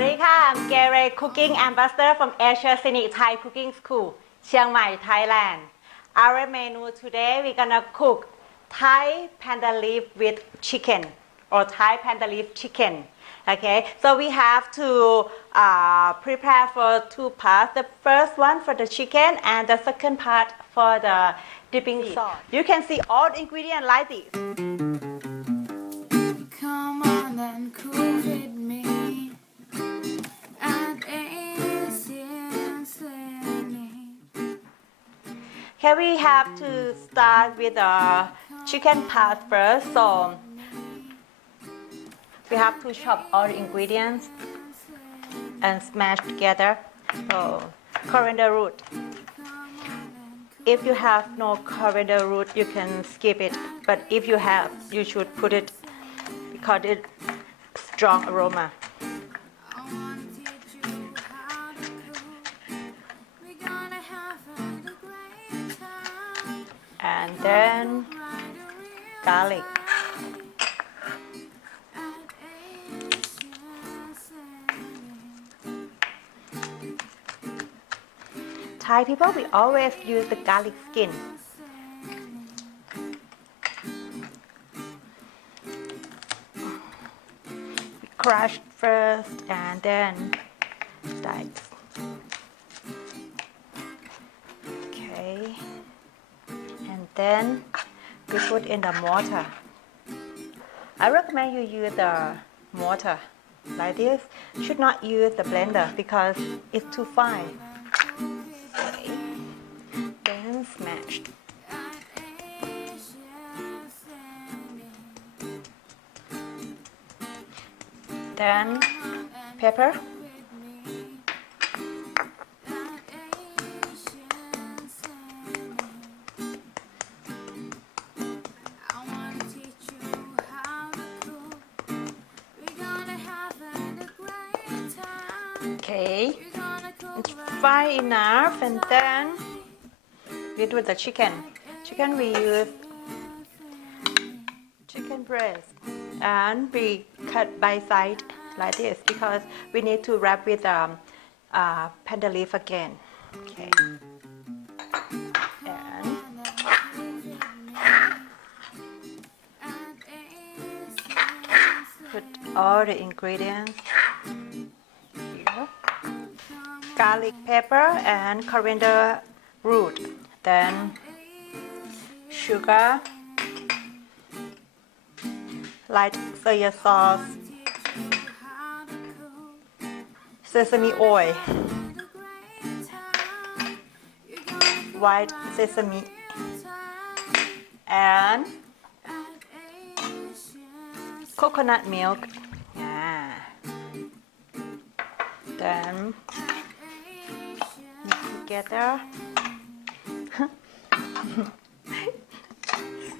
วัสดีค่ะ I'm Grated Cooking Ambassador from Asia Scenic Thai Cooking School เชียงใหม่ Thailand. Our menu today we're gonna cook Thai Pandan Leaf with chicken or Thai Pandan Leaf Chicken. Okay, so we have to prepare for two parts. The first one for the chicken and the second part for the dipping sauce. You can see all the ingredients like this. Come on and cook with me at Asian Scenic. Okay, we have to start with the chicken part first. So we have to chop all the ingredients and smash together. So coriander root. If you have no coriander root, you can skip it. But if you have, you should put it because it's strong aroma. And then garlic. Thai people, we always use the garlic skin. We crush first and then dice. Okay. And then we put in the mortar. I recommend you use the mortar like this. You should not use the blender because it's too fine. Okay. Then smashed. Then pepper. Okay, it's fine enough, and then we do the chicken. Chicken we use chicken breast, and we cut by side like this because we need to wrap with pandan leaf again. Okay, and put all the ingredients. Garlic, pepper, and coriander root. Then sugar, light soy sauce, sesame oil, white sesame, and coconut milk. Yeah. Then together.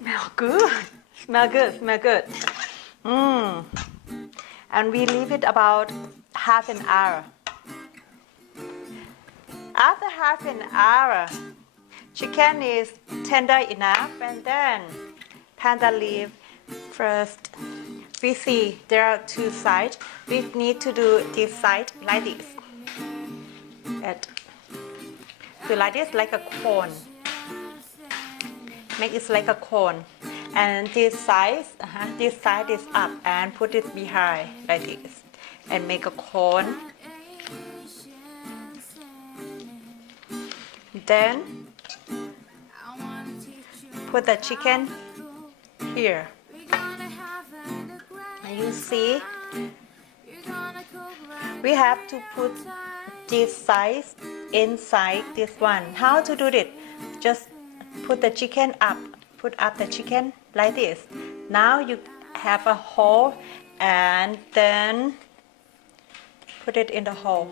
Smell good. Smell good. Smell good. And we leave it about half an hour. After half an hour, chicken is tender enough, and then pandan leaf first. We see there are two sides. We need to do this side like this. So like this, like a cone. Make it like a cone. And this side is up, and put it behind like this. And make a cone. Then put the chicken here. And you see, we have to put this size inside this one. How to do it? Just put the chicken up. Put up the chicken like this. Now you have a hole, and then put it in the hole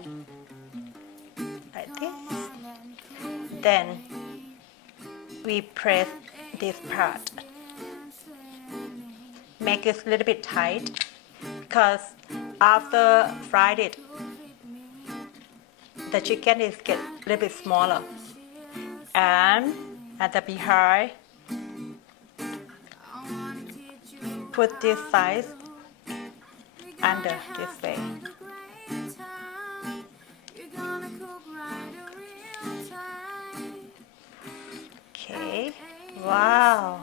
like this. Then we press this part. Make it a little bit tight because after fried it, the chicken is get a little bit smaller. And at the behind, put this size under this way. Wow.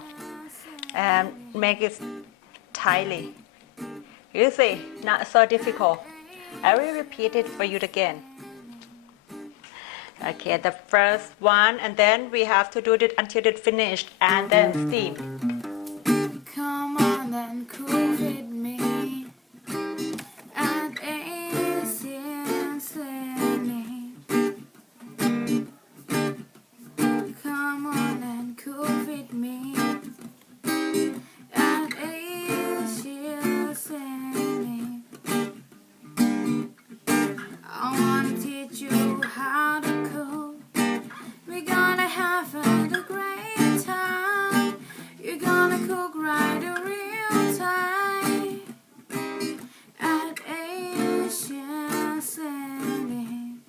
And make it tightly. You see, not so difficult. I will repeat it for you again. Okay, the first one, and then we have to do it until it's finished, and then steam. Come on and cook with me at Asian Scenic. Come on and cook with me at Asian Scenic. I wanna teach you how to cook. We're gonna have a great time. You're gonna cook right a real time at Asian Scenic.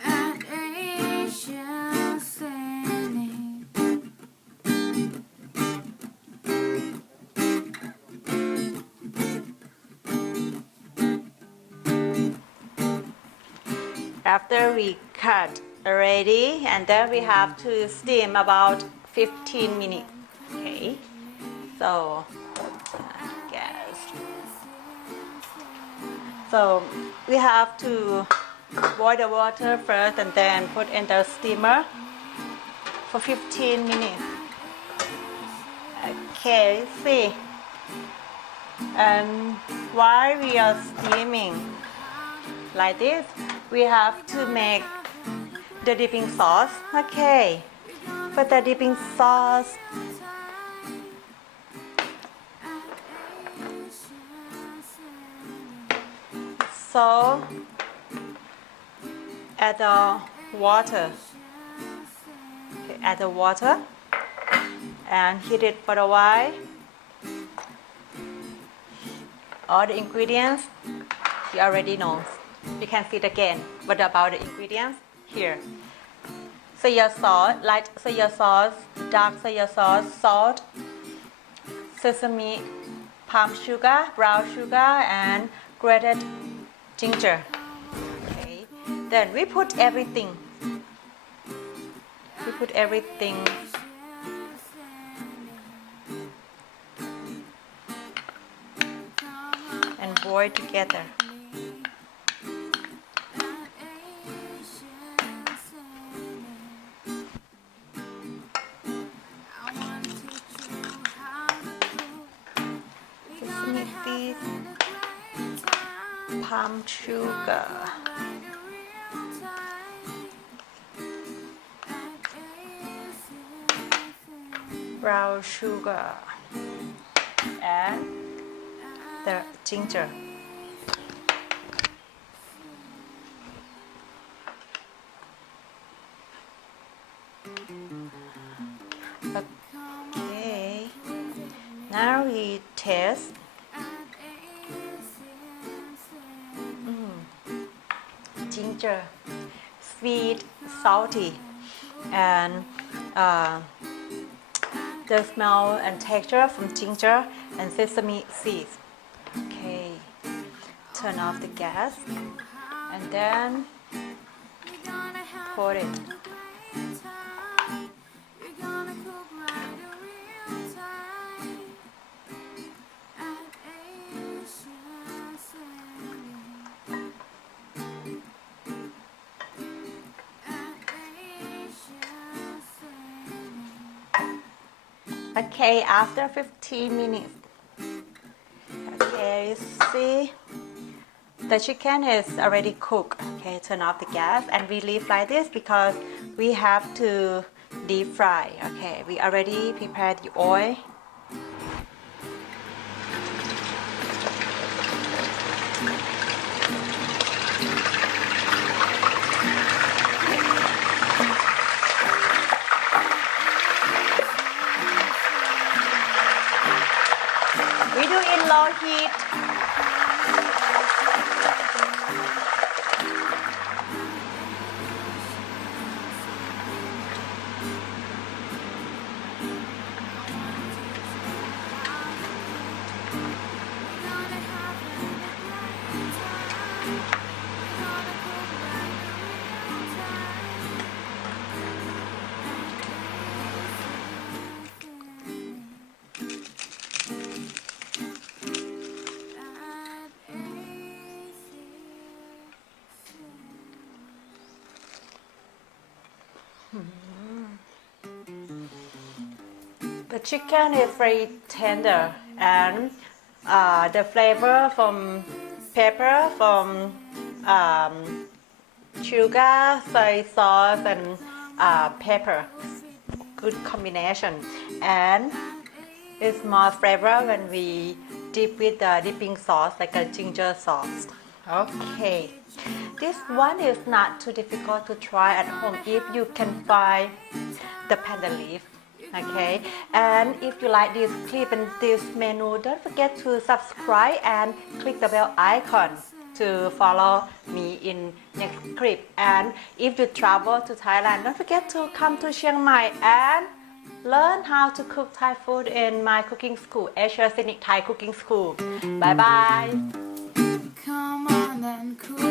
At Asian Scenic. After we cut already, and then we have to steam about 15 minutes. Okay, so gas. So we have to boil the water first and then put in the steamer for 15 minutes. Okay, see. And while we are steaming like this, we have to make the dipping sauce. Okay, for the dipping sauce, so add the water. Okay, add the water and heat it for a while. All the ingredients you already know. You can see it again. What about the ingredients? Here. Soy sauce, light soy sauce, dark soy sauce, salt, sesame, palm sugar, brown sugar, and grated ginger. Okay. Then we put everything. We put everything and boil together. Palm sugar, brown sugar, and the ginger. Okay, now we taste. Ginger, sweet, salty, and the smell and texture from ginger and sesame seeds. Okay, turn off the gas and then pour it. Okay, after 15 minutes. Okay, see, the chicken is already cooked. Okay, turn off the gas and we leave like this because we have to deep fry. Okay, we already prepared the oil. We do in low heat. The chicken is very tender and the flavor from pepper, from sugar, soy sauce and pepper, good combination, and it's more flavor when we dip with the dipping sauce like a ginger sauce. Okay, this one is not too difficult to try at home if you can find the pandan leaf. Okay, and if you like this clip and this menu, don't forget to subscribe and click the bell icon to follow me in next clip. And if you travel to Thailand, don't forget to come to Chiang Mai and learn how to cook Thai food in my cooking school, Scenic Thai Cooking School. Bye bye. Come on and cook